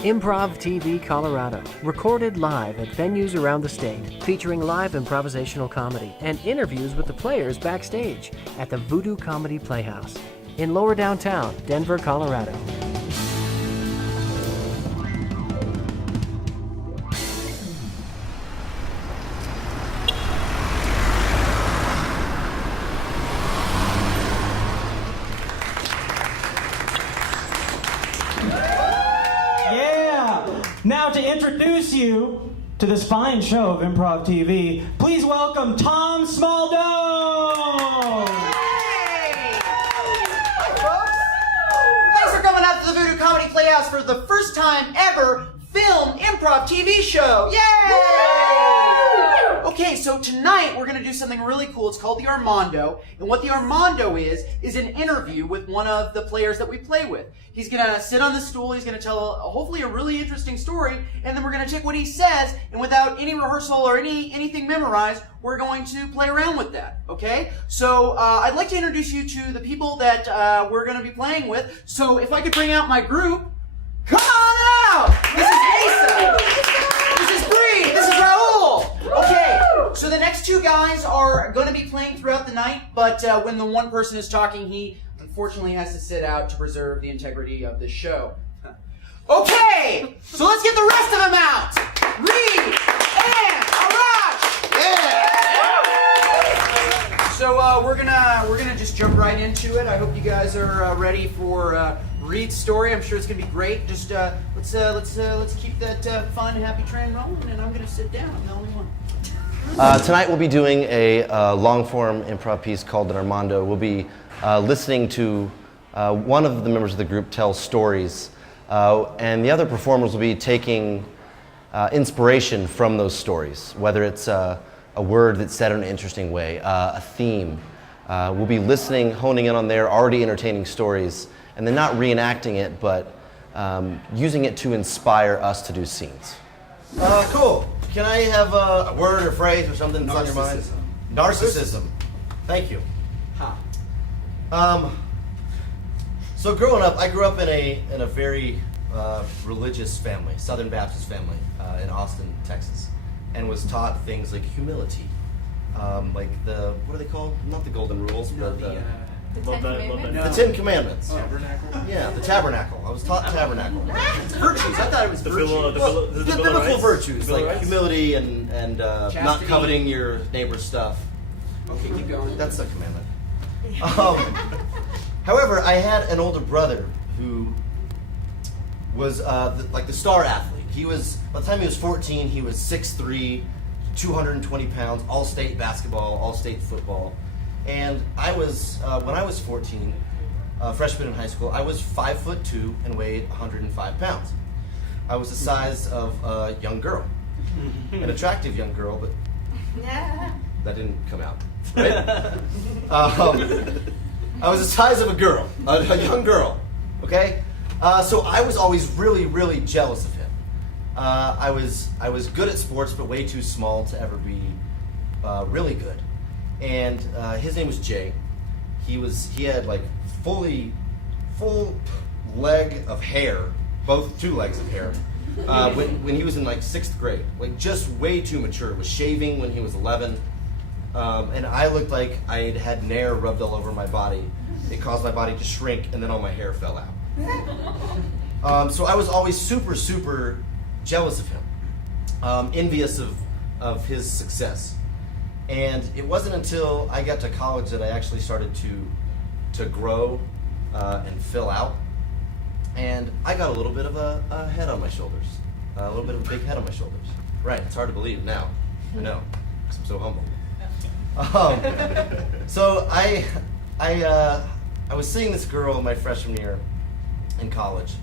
Improv TV Colorado, recorded live at venues around the state, featuring live improvisational comedy and interviews with the players backstage at the Voodoo Comedy Playhouse in Lower Downtown, Denver, Colorado. Now to introduce you to this fine show of Improv TV, please welcome Tom Smaldone! Hey! Hi, folks! Thanks for coming out to the Voodoo Comedy Playhouse for the first time ever filmed Improv TV show! Yay! Okay, so tonight we're going to do something really cool. It's called the Armando. And what the Armando is an interview with one of the players that we play with. He's going to sit on the stool, he's going to tell hopefully a really interesting story, and then we're going to take what he says, and without any rehearsal or anything memorized, we're going to play around with that, okay? So I'd like to introduce you to the people that we're going to be playing with. So if I could bring out my group, come on out! This is Lisa! This is Bree! This is Raul! Okay, so the next two guys are going to be playing throughout the night, but when the one person is talking, he unfortunately has to sit out to preserve the integrity of the show. Okay, so let's get the rest of them out. Reed and Arash. Yeah. So we're gonna just jump right into it. I hope you guys are ready for Reed's story. I'm sure it's gonna be great. Just let's keep that fun, happy train rolling. And I'm gonna sit down. I'm the only one. Tonight we'll be doing a long-form improv piece called Armando. We'll be listening to one of the members of the group tell stories, and the other performers will be taking inspiration from those stories, whether it's a word that's said in an interesting way, a theme. We'll be listening, honing in on their already entertaining stories, and then not reenacting it, but using it to inspire us to do scenes. Cool. Can I have a word or phrase or something that's on your mind? Narcissism. Thank you. So growing up, I grew up in a very religious family, Southern Baptist family in Austin, Texas, and was taught things like humility, like what are they called? Not the Golden Rules, but the Ten Commandments. Tabernacle? Yeah, the tabernacle. I was taught tabernacle. Virtues. I thought it was virtues. The biblical virtues, like humility and not coveting your neighbor's stuff. Okay, keep going. That's a commandment. However, I had an older brother who was like the star athlete. He was, by the time he was 14, he was 6'3", 220 pounds, all-state basketball, all-state football. And I was, when I was 14, freshman in high school, I was 5'2" and weighed 105 pounds. I was the size of a young girl, an attractive young girl, but that didn't come out. Right? I was the size of a girl, a young girl, okay? So I was always really, really jealous of him. I was good at sports, but way too small to ever be really good. And his name was Jay. He had like full leg of hair, two legs of hair, when he was in like 6th grade. Like just way too mature. Was shaving when he was 11. And I looked like I had Nair rubbed all over my body. It caused my body to shrink, and then all my hair fell out. So I was always super, super jealous of him, envious of his success. And it wasn't until I got to college that I actually started to grow and fill out. And I got a little bit of a head on my shoulders, a little bit of a big head on my shoulders. Right, it's hard to believe now. I know, because I'm so humble. So I was seeing this girl in my freshman year in college.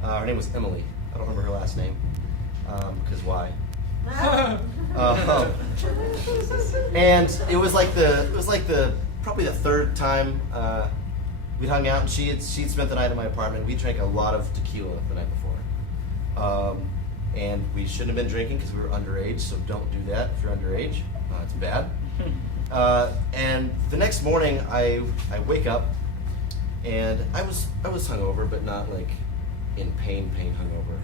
Her name was Emily. I don't remember her last name, because why? And it was like probably the third time we hung out, and she'd spent the night at my apartment. We drank a lot of tequila the night before, and we shouldn't have been drinking because we were underage. So don't do that if you're underage. It's bad. And the next morning, I wake up and I was hungover, but not like in pain hungover.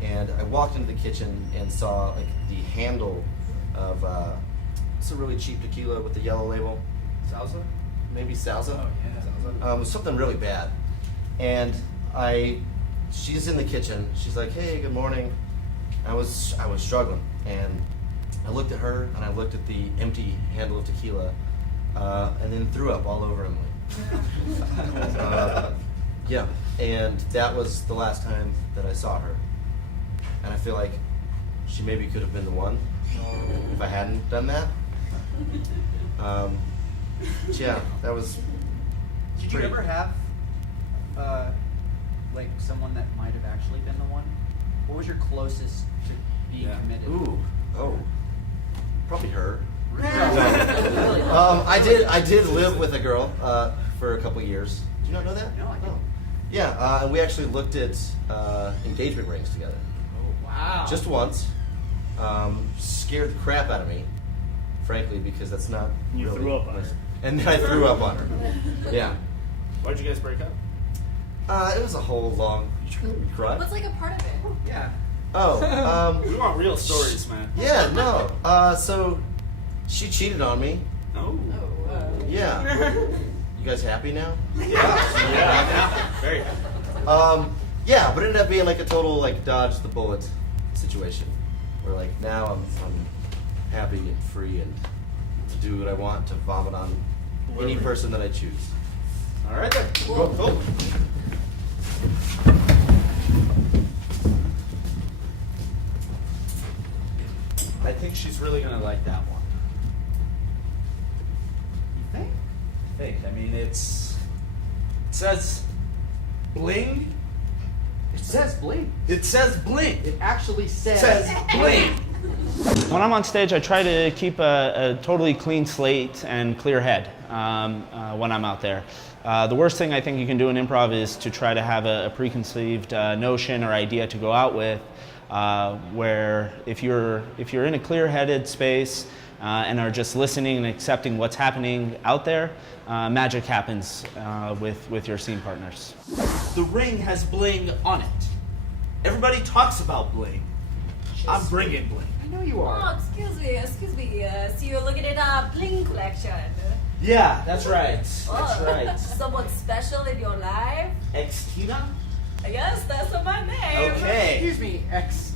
And I walked into the kitchen and saw like the handle of it's a really cheap tequila with the yellow label. Salsa? Maybe Salsa. Oh, yeah. Salsa. Something really bad. And she's in the kitchen. She's like, "Hey, good morning." I was struggling, and I looked at her and I looked at the empty handle of tequila, and then threw up all over Emily. Yeah, and that was the last time that I saw her. And I feel like she maybe could have been the one if I hadn't done that. Yeah, that was. Did you ever have like someone that might have actually been the one? What was your closest to being committed? Ooh, oh, probably her. Really? I did live with a girl for a couple years. Did you not know that? No, I didn't. Yeah, and we actually looked at engagement rings together. Oh, wow. Just once. Scared the crap out of me, frankly, because that's not You really threw up on nice. her. And then I threw up on her. Yeah. Why'd you guys break up? It was a whole long. You trying to make me cry? What's like a part of it? Yeah. Oh, We want real stories, man. yeah, no. So she cheated on me. Oh. Yeah. You guys happy now? Yeah. Very happy. Yeah, but it ended up being like a total like dodge the bullet situation, where like now I'm happy and free and to do what I want, to vomit on any person that I choose. All right then. Cool. Cool. I think she's really gonna like that one. You think? I think. I mean, it says bling. It says bling. It says bling. It actually says, bling. When I'm on stage, I try to keep a totally clean slate and clear head when I'm out there. The worst thing I think you can do in improv is to try to have a preconceived notion or idea to go out with, where if you're in a clear-headed space and are just listening and accepting what's happening out there, magic happens with your scene partners. The ring has bling on it. Everybody talks about bling. I'm bringing bling. I know you Oh, are. excuse me. So you're looking at a bling collection. Yeah, that's right. That's Oh, right. Someone special in your life? Ex-Tina? I guess that's my name. Okay. Excuse me,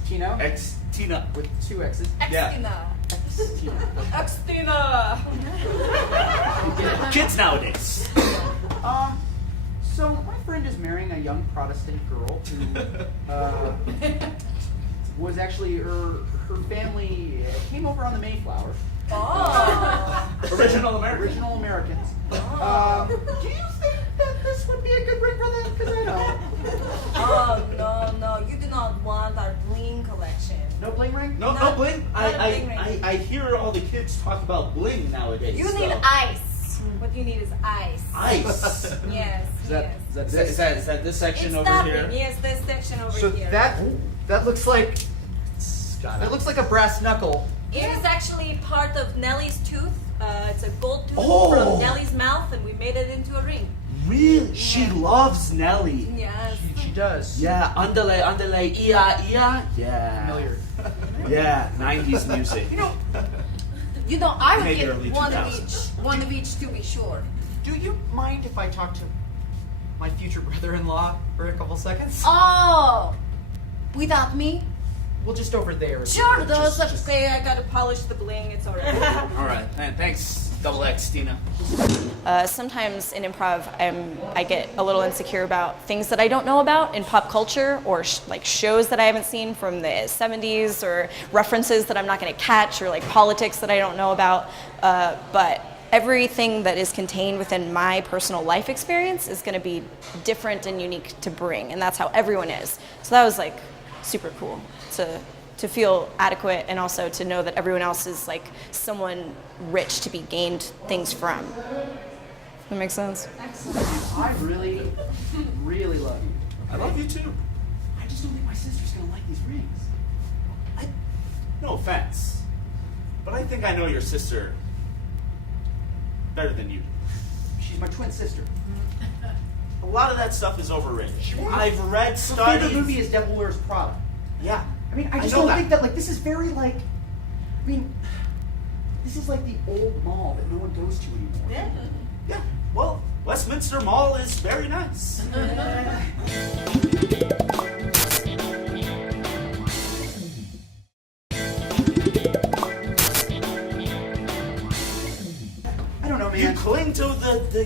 Tino. Ex-Tina. With 2 X's. Xtina. Tino. Xtina. Kids nowadays. So my friend is marrying a young Protestant girl who was actually her family came over on the Mayflower. Oh. Original American. Original Americans. Oh. Do you think that this would be a good ring for them? Because I don't. Oh, no. You do not want our bling collection. No bling ring? No Not- bling. not a bling ring. I hear all the kids talk about bling nowadays. You need so. ice. What you need is ice. Ice. Yes, yes. Is that this section It's over stopping. here? Yes, this section over So here. that looks like a brass knuckle. It is actually part of Nellie's tooth. It's a gold tooth Oh. from Nellie's mouth, and we made it into a ring. Really? She loves Nelly. Yes. She does. Yeah, underlay, iya. Yeah. Familiar. Yeah, 90s music. You know, I would Maybe get early one 2000s. of each to be sure. Do you mind if I talk to my future brother-in-law for a couple seconds? Oh, without me? Well, just over there. Sure, Just- that's okay. I gotta polish the bling. It's alright. All right, and thanks, Double X, Tina. Sometimes in improv, I get a little insecure about things that I don't know about in pop culture, or like shows that I haven't seen from the 70s, or references that I'm not going to catch, or like politics that I don't know about. But everything that is contained within my personal life experience is going to be different and unique to bring, and that's how everyone is. So that was like super cool to feel adequate, and also to know that everyone else is like someone rich to be gained things from. That makes sense? I really, really love you. I love you too. I just don't think my sister's gonna like these rings. No offense, but I think I know your sister better than you. She's my twin sister. a lot of that stuff is overrated. I've read Her studies. favorite movie is Devil Wears Prada. Yeah. I mean, I just know don't that. think that, like, this is very, like, I mean, this is like the old mall that no one goes to anymore. Yeah. Well, Westminster Mall is very nice. I don't know, You man. cling to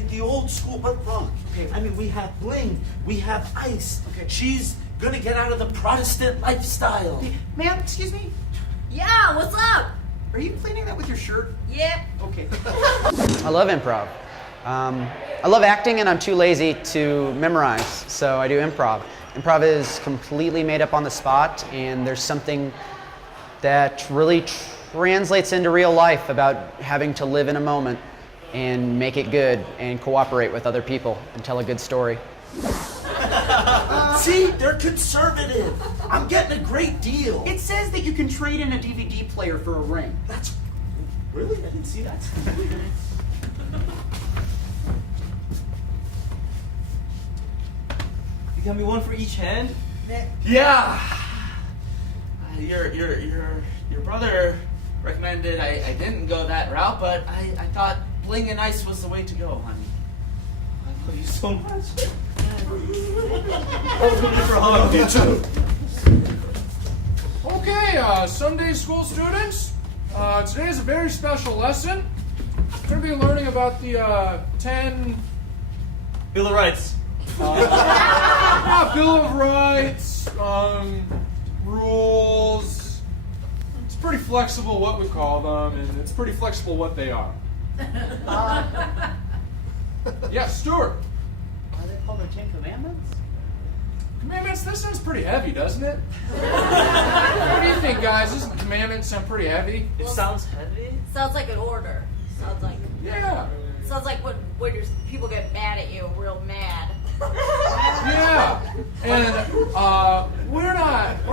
the old school, but look, I mean, we have bling, we have ice. Okay. She's gonna get out of the Protestant lifestyle. Ma'am, excuse me? Yeah, what's up? Are you cleaning that with your shirt? Yep. Okay. I love improv. I love acting and I'm too lazy to memorize, so I do improv. Improv is completely made up on the spot, and there's something that really translates into real life about having to live in a moment and make it good and cooperate with other people and tell a good story. See, they're conservative. I'm getting a great deal. It says that you can trade in a DVD player for a ring. That's really, I didn't see that. You got me one for each hand? Yeah. Your brother recommended I didn't go that route, but I thought bling and ice was the way to go, honey. I love you so much. Okay, Sunday school students, today is a very special lesson. We're going to be learning about the 10 Bill of Rights. Bill of Rights, rules. It's pretty flexible what we call them, and it's pretty flexible what they are. Yeah, Stuart. Are they called the Ten Commandments? Commandments, this sounds pretty heavy, doesn't it? What do you think, guys? Doesn't commandments sound pretty heavy? It sounds heavy. Sounds like an order. Sounds like Yeah. when people get mad at you, real mad. Yeah, and we're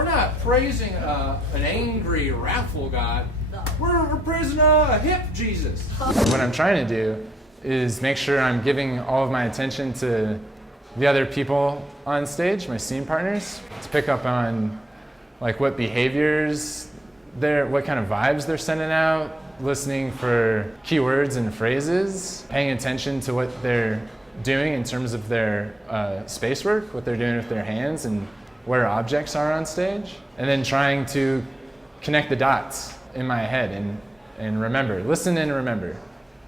not praising an angry, wrathful God. No. We're praising a hip Jesus. What I'm trying to do is make sure I'm giving all of my attention to the other people on stage, my scene partners, to pick up on like what behaviors what kind of vibes they're sending out, listening for keywords and phrases, paying attention to what they're doing in terms of their space work, what they're doing with their hands and where objects are on stage, and then trying to connect the dots in my head and remember, listen and remember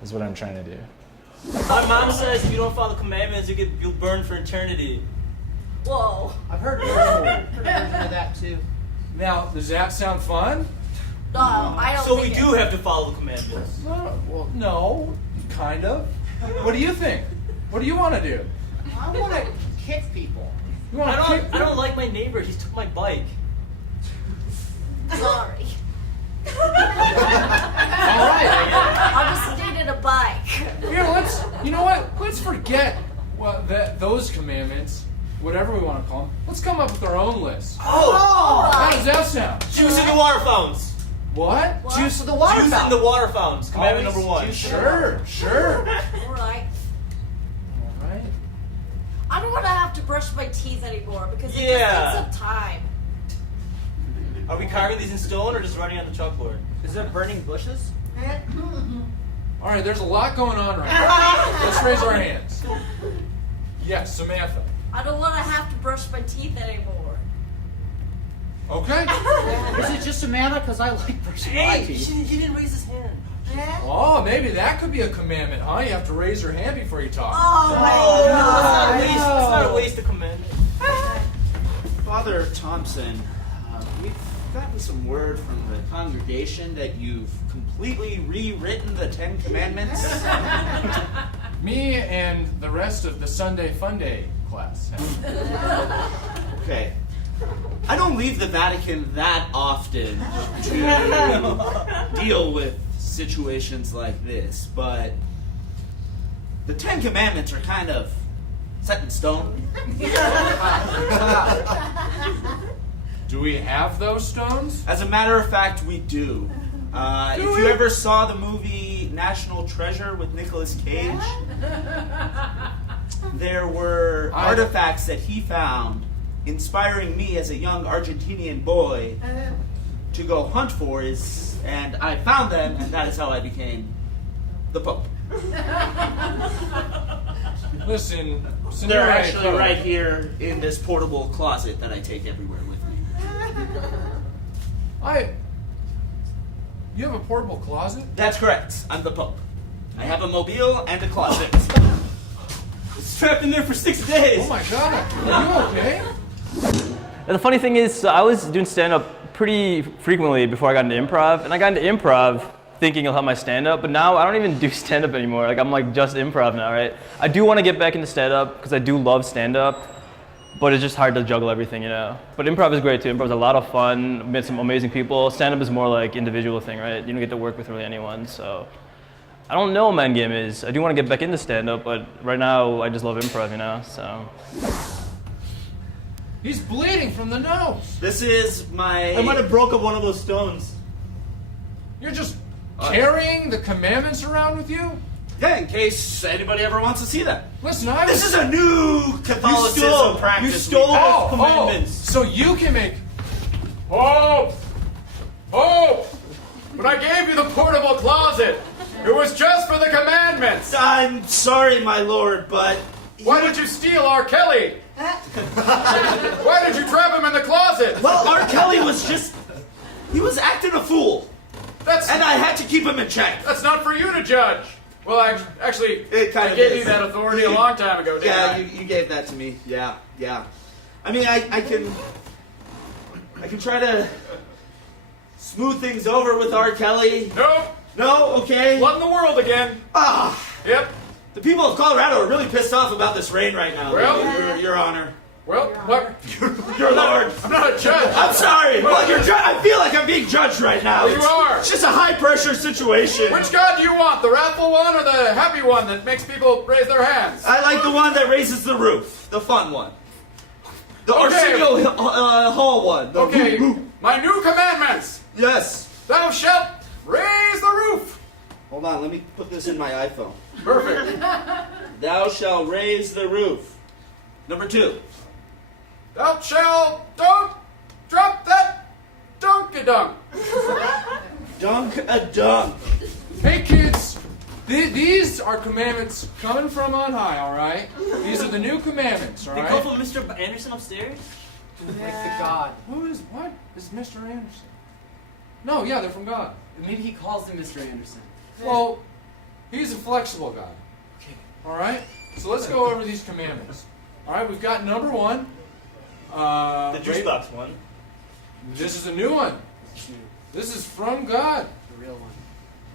is what I'm trying to do. My mom says if you don't follow the commandments, you'll burn for eternity. Whoa. I've heard a version of that too. Now, does that sound fun? No, I don't So we think do have to follow the commandments. Well, no, kind of. What do you think? What do you want to do? I want to kick people. You want to kick? I don't like my neighbor. He took my bike. Sorry. All right. I just needed a bike. Here, you know what? Let's forget those commandments, whatever we want to call them. Let's come up with our own list. Oh! How does that sound? Juice in the water fountains. What? Juice of the water Juice in fountain. the water fountains. Commandment Always number 1. Sure. All right. All right. I don't want to have to brush my teeth anymore because it Yeah. just takes up time. Are we carving these in stone or just writing on the chalkboard? Is there burning bushes? All right, there's a lot going on right now. Let's raise our hands. Yes, Samantha. I don't want to have to brush my teeth anymore. Okay. Is it just Samantha? Because I like brushing my Hey, teeth. he didn't raise his hand. Oh, maybe that could be a commandment, huh? You have to raise your hand before you talk. Oh my Oh, god. that's not a waste of commandment. Father Thompson, we've gotten some word from the congregation that you've completely rewritten the 10 Commandments. Me and the rest of the Sunday Fun Day class. Okay. I don't leave the Vatican that often to deal with situations like this, but the 10 Commandments are kind of set in stone. Do we have those stones? As a matter of fact, we do. If you ever saw the movie National Treasure with Nicolas Cage, there were artifacts that he found, inspiring me as a young Argentinian boy to go hunt for and I found them, and that is how I became the Pope. Listen, They're actually right here in this portable closet that I take everywhere with me. You have a portable closet? That's correct. I'm the Pope. I have a mobile and a closet. It's trapped in there for 6 days. Oh my God! Are you okay? And the funny thing is, I was doing stand-up pretty frequently before I got into improv, and I got into improv thinking it'll help my stand-up, but now I don't even do stand-up anymore. Like, I'm like just improv now, right? I do want to get back into stand-up because I do love stand-up, but it's just hard to juggle everything, you know? But improv is great too. Improv is a lot of fun, met some amazing people. Stand-up is more like individual thing, right? You don't get to work with really anyone, so. I don't know what my end game is. I do want to get back into stand-up, but right now I just love improv, you know, so. He's bleeding from the nose. This is my... I might have broken one of those stones. You're just carrying the commandments around with you? Yeah, in case anybody ever wants to see them. Listen, This is a new Catholicism practice. You stole those commandments. So you can make... Pope! When I gave you the portable closet, it was just for the commandments. I'm sorry, my lord, but... Why did you steal R. Kelly? Why did you trap him in the closet? Well, R. Kelly was just... He was acting a fool. And I had to keep him in check. That's not for you to judge. Well, actually, It kind I of gave is. you that authority a long time ago, didn't Yeah, I? you gave that to me. Yeah. I mean, I can try to smooth things over with R. Kelly. Nope. No? Okay. Flood in the world again. Yep. The people of Colorado are really pissed off about this rain right now. Well, Your Honor. Well, what? Your Lord. I'm not a judge. I'm sorry. Well, you're I feel like I'm being judged right now. You are. It's just a high-pressure situation. Which God do you want? The wrathful one or the happy one that makes people raise their hands? I like the one that raises the roof. The fun one. The Arsenio Hall one. The Okay, whoop, whoop. my new commandments. Yes. Thou shalt raise the roof. Hold on, let me put this in my iPhone. Perfect. Thou shalt raise the roof. Number 2. Thou shalt don't drop that dunk-a-dunk. Dunk-a-dunk. Hey kids, these are commandments coming from on high, all right? These are the new commandments, all They right? come from Mr. Anderson upstairs? Like the God. Who is, what? Is Mr. Anderson? No, yeah, they're from God. Maybe he calls him Mr. Anderson. Well, he's a flexible God. Okay. All right? So let's go over these commandments. All right, we've got number 1. The juice box one. This is a new one. This is from God. The real one.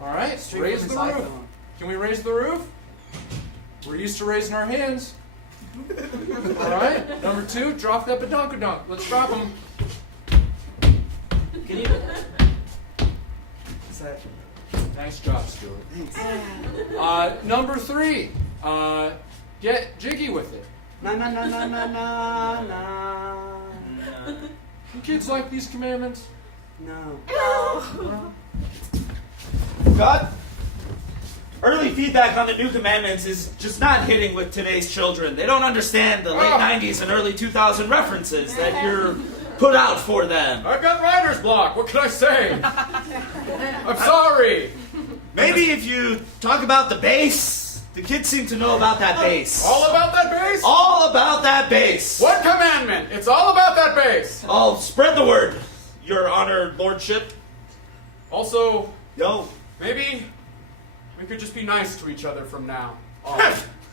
All right, Straight raise from the his roof. iPhone. Can we raise the roof? We're used to raising our hands. All right, number 2, drop that badunkadunk. Let's drop them. Can you... Nice job, Stuart. Number 3, get jiggy with it. Na na na na na na na. You kids like these commandments? No. God, early feedback on the new commandments is just not hitting with today's children. They don't understand the late 90s and early 2000 references that you're put out for them. I've got writer's block. What can I say? I'm sorry. Maybe if you talk about the bass, the kids seem to know about that bass. All about that bass? All about that bass. What commandment? It's all about that bass. I'll spread the word, Your Honor, Lordship. Also, Yo. maybe we could just be nice to each other from now on.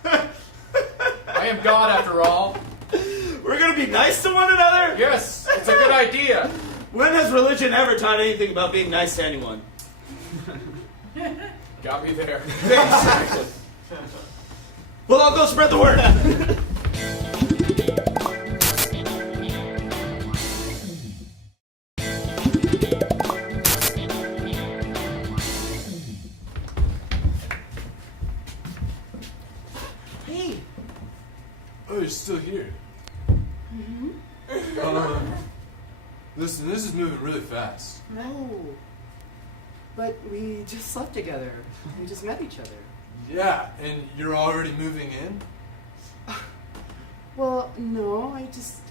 I am God after all. We're gonna be nice to one another? Yes, it's a good idea. When has religion ever taught anything about being nice to anyone? Got me there. Exactly. Well, I'll go spread the word. Hey. Oh, you're still here. Listen, this is moving really fast. No. But we just slept together. We just met each other. Yeah, and you're already moving in? Well, no, I just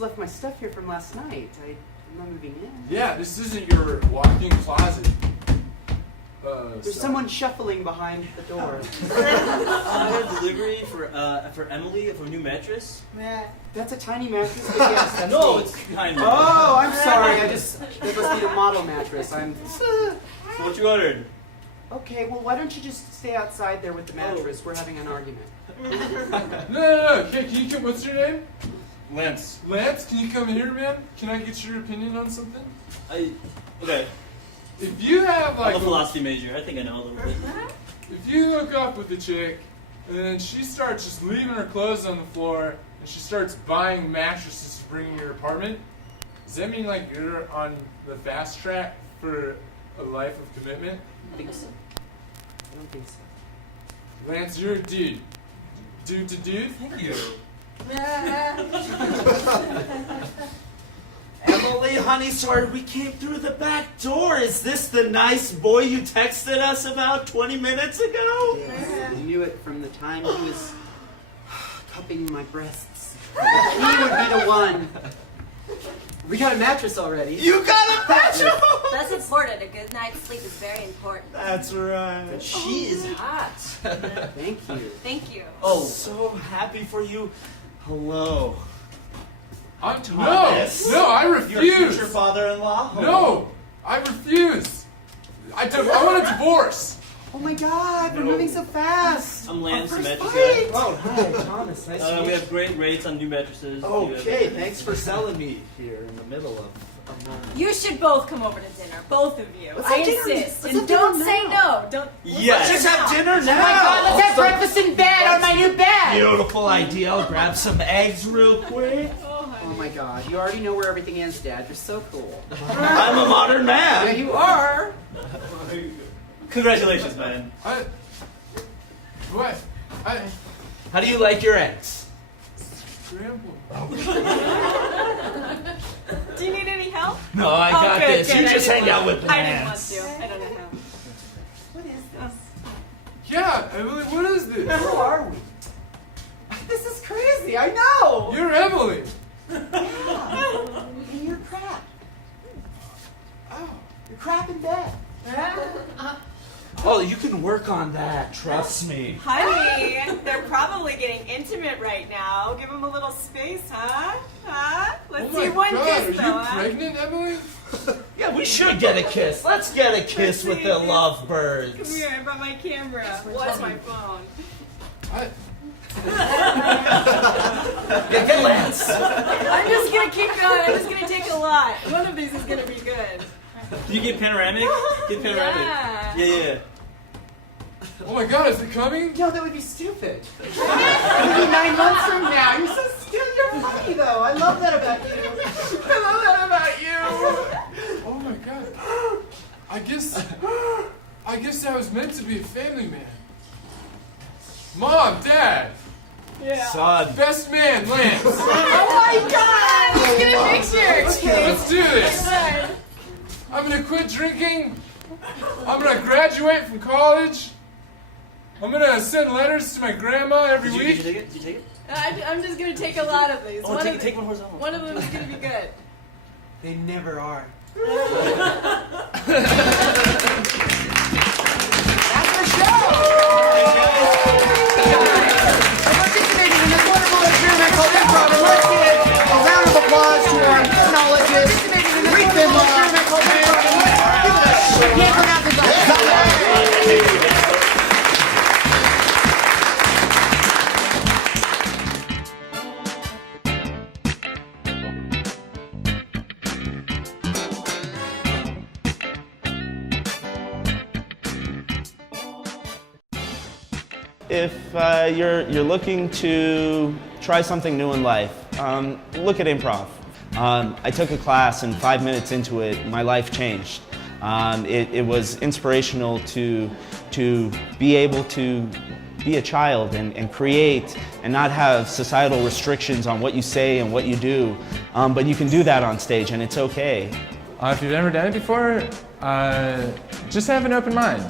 left my stuff here from last night. I'm not moving in. Yeah, this isn't your walk-in closet. There's someone shuffling behind the door. I got a delivery for Emily of a new mattress. That's a tiny mattress, but yes, that's No, me. it's behind me. Oh, I'm sorry. It must be a model mattress. So what you ordered? Okay, well, why don't you just stay outside there with the mattress? We're having an argument. No. Okay, can you come? What's your name? Lance. Lance, can you come here, man? Can I get your opinion on something? Okay. If you have like I'm a philosophy major. I think I know a little bit. If you hook up with a chick and then she starts just leaving her clothes on the floor and she starts buying mattresses to bring in your apartment, does that mean like you're on the fast track for a life of commitment? I think so. I don't think so. Lance, you're a dude. Dude to dude? Thank you. Emily, honey, sorry, we came through the back door. Is this the nice boy you texted us about 20 minutes ago? Yes, I knew it from the time he was cupping my breasts. He would be the one. We got a mattress already. You got a mattress? That's important. A good night's sleep is very important. That's right. She is hot. Thank you. Thank you. Oh, so happy for you. Hello. No, Thomas. I refuse. Your future father-in-law? No, I refuse. I want a divorce. Oh my God, we're moving so fast. I'm Lance, the mattress fight. guy. Oh, hi, Thomas. Nice to meet We you. have great rates on new mattresses. Okay, thanks for selling me here in the middle of a moment. You should both come over to dinner, both of you. Let's I have dinner. insist. Let's And have dinner don't say now. no. Don't. Yes. Let's have dinner now. Oh my God, let's have breakfast in bed on my new bed. Beautiful idea. I'll grab some eggs real quick. Oh my God, you already know where everything is, Dad. You're so cool. I'm a modern man. Yeah, you are. Congratulations, man. What? How do you like your eggs? Scrambled. Do you need any help? No, I got good, this. good. You I just didn't hang out want- with I didn't want Lance. to. I don't know how. What is this? Yeah, Emily, what is this? Who are we? This is crazy. I know. You're Emily. Yeah. And you're crap. Oh. You're crap in bed. Oh, you can work on that. Trust me. Honey, they're probably getting intimate right now. Give them a little space, huh? Huh? Let's Oh my see one God, kiss, are though, you huh? pregnant, Emily? Yeah, we should get a kiss. Let's get a kiss with the Come lovebirds. here, I brought my camera. What's my phone? Get Lance. I'm just gonna keep going. I'm just gonna take a lot. One of these is gonna be good. Do you get panoramic? Get panoramic. Yeah. Oh my God, is it coming? No, that would be stupid. It would be 9 months from now. You're so stupid. You're funny, though. I love that about you. I love that about you. Oh my God. I guess I was meant to be a family man. Mom, Dad, Yeah. Son. best man, Lance. Oh my God! Let's get a picture. Okay. Let's do this. Good. I'm gonna quit drinking. I'm gonna graduate from college. I'm gonna send letters to my grandma every Did you week. take it? Did you take it? I'm just gonna take a lot of these. Oh, take one horizontal. One of them is gonna be good. They never are. That's the show! For participating in this wonderful experiment called Improv, and let's give a round of applause to our technologists. Read them experiment called Improv, and let's give it a can't pronounce it. If you're looking to try something new in life, look at improv. I took a class and 5 minutes into it, my life changed. It was inspirational to be able to be a child and create and not have societal restrictions on what you say and what you do, but you can do that on stage and it's okay. If you've never done it before, just have an open mind.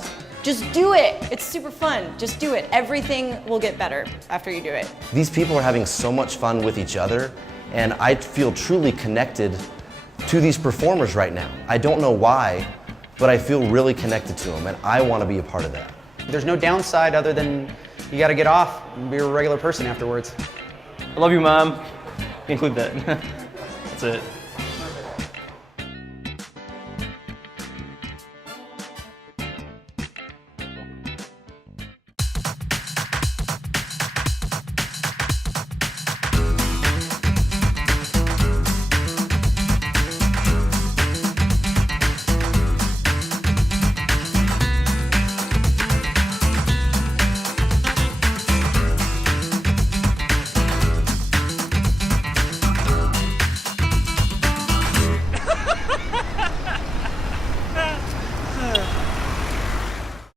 Just do it. It's super fun. Just do it. Everything will get better after you do it. These people are having so much fun with each other, and I feel truly connected to these performers right now. I don't know why, but I feel really connected to them, and I want to be a part of that. There's no downside other than you got to get off and be a regular person afterwards. I love you, Mom. Include that. That's it.